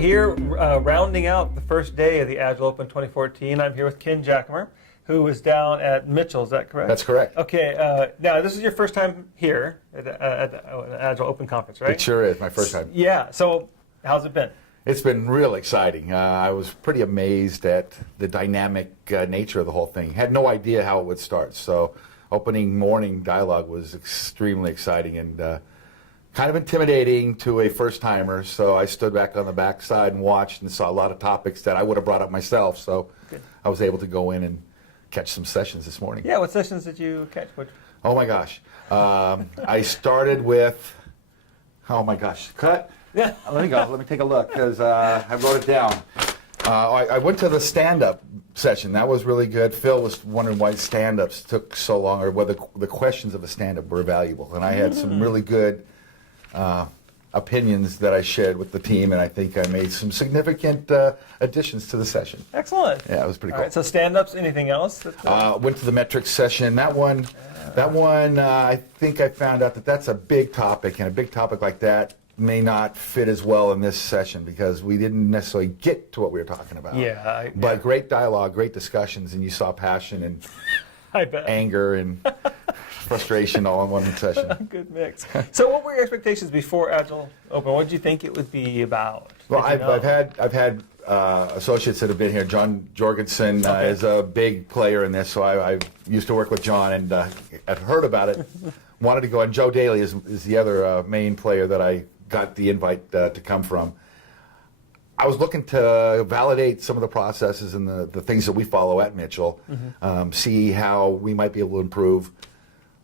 here rounding out the first day of the Agile Open 2014. I'm here with Ken Jakemer, who is down at Mitchell. Is that correct? That's correct. Okay. Now, this is your first time here at the Agile Open Conference, right? It sure is, my first time. Yeah. So, how's it been? It's been real exciting. I was pretty amazed at the dynamic nature of the whole thing. Had no idea how it would start. So, opening morning dialogue was extremely exciting and kind of intimidating to a first-timer. So I stood back on the backside and watched and saw a lot of topics that I would have brought up myself. So Good. I was able to go in and catch some sessions this morning. Yeah. What sessions did you catch? Oh my gosh. I started with, oh my gosh, cut? Yeah. Let me go. Let me take a look because I wrote it down. I went to the stand-up session. That was really good. Phil was wondering why stand-ups took so long or whether the questions of a stand-up were valuable. And I had some really good opinions that I shared with the team, and I think I made some significant additions to the session. Excellent. Yeah, it was pretty cool. All right, so stand-ups, anything else? Went to the metrics session. That one, I think I found out that that's a big topic, and a big topic like that may not fit as well in this session because we didn't necessarily get to what we were talking about. Yeah. But great dialogue, great discussions, and you saw passion and I bet. anger and frustration all in one session. Good mix. So, what were your expectations before Agile Open? What did you think it would be about? Well, I've had associates that have been here. John Jorgensen is a big player in this, so I used to work with John and had heard about it. Wanted to go, and Joe Daly is the other main player that I got the invite to come from. I was looking to validate some of the processes and the things that we follow at Mitchell, see how we might be able to improve,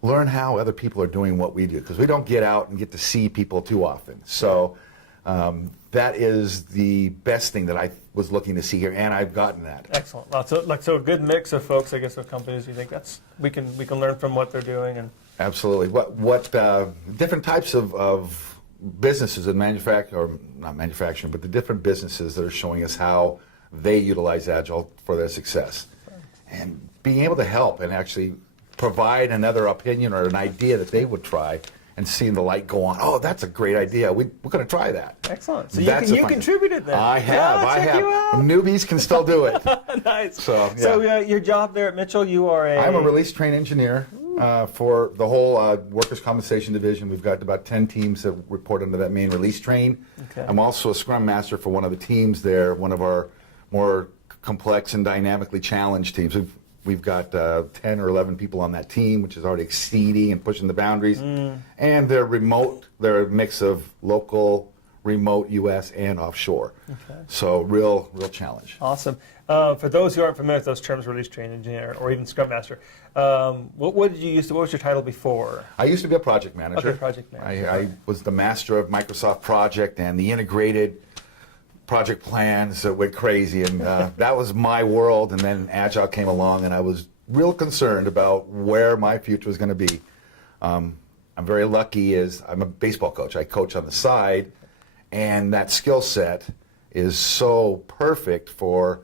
learn how other people are doing what we do, because we don't get out and get to see people too often. So that is the best thing that I was looking to see here, and I've gotten that. Excellent. So a good mix of folks, I guess, of companies. You think we can learn from what they're doing and. Absolutely. What different types of businesses and not manufacturing, but the different businesses that are showing us how they utilize Agile for their success. And being able to help and actually provide another opinion or an idea that they would try and seeing the light go on. Oh, that's a great idea. We're going to try that. Excellent. So you contributed then. I have. Yeah, I check have. you out. Newbies can still do it. Nice. So, yeah. So your job there at Mitchell, you are I'm a release train engineer. For the whole workers' compensation division. We've got about 10 teams that report under that main release train. Okay. I'm also a scrum master for one of the teams there, one of our more complex and dynamically challenged teams. We've got 10 or 11 people on that team, which is already exceeding and pushing the boundaries. And they're remote. They're a mix of local, remote, U.S., and offshore. Okay. So real challenge. Awesome. For those who aren't familiar with those terms, release train engineer or even scrum master, what did you use? What was your title before? I used to be a project manager. Okay, project manager. I was the master of Microsoft Project and the integrated project plans that went crazy, and that was my world. And then Agile came along, and I was real concerned about where my future was going to be. I'm very lucky as I'm a baseball coach. I coach on the side, and that skill set is so perfect for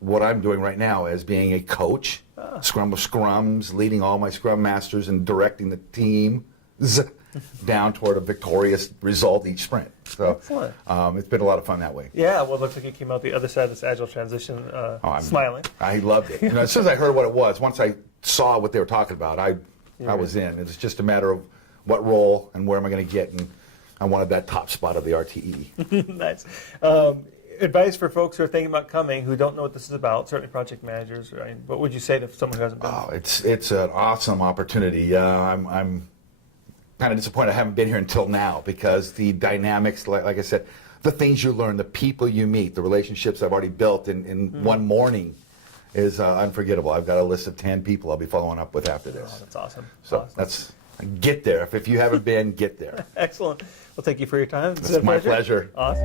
what I'm doing right now as being a coach, scrum of scrums, leading all my scrum masters and directing the team down toward a victorious result each sprint. So it's been a lot of fun that way. Yeah, well, it looks like you came out the other side of this Agile transition smiling. I loved it. As soon as I heard what it was, once I saw what they were talking about, I was in. It was just a matter of what role and where am I going to get, and I wanted that top spot of the RTE. Nice. Advice for folks who are thinking about coming, who don't know what this is about, certainly project managers, right? What would you say to someone who hasn't been? Oh, it's an awesome opportunity. I'm kind of disappointed I haven't been here until now because the dynamics, like I said, the things you learn, the people you meet, the relationships I've already built in one morning is unforgettable. I've got a list of 10 people I'll be following up with after this. Oh, that's awesome. So that's get there. If you haven't been, get there. Excellent. Well, thank you for your time. It's my pleasure. Awesome.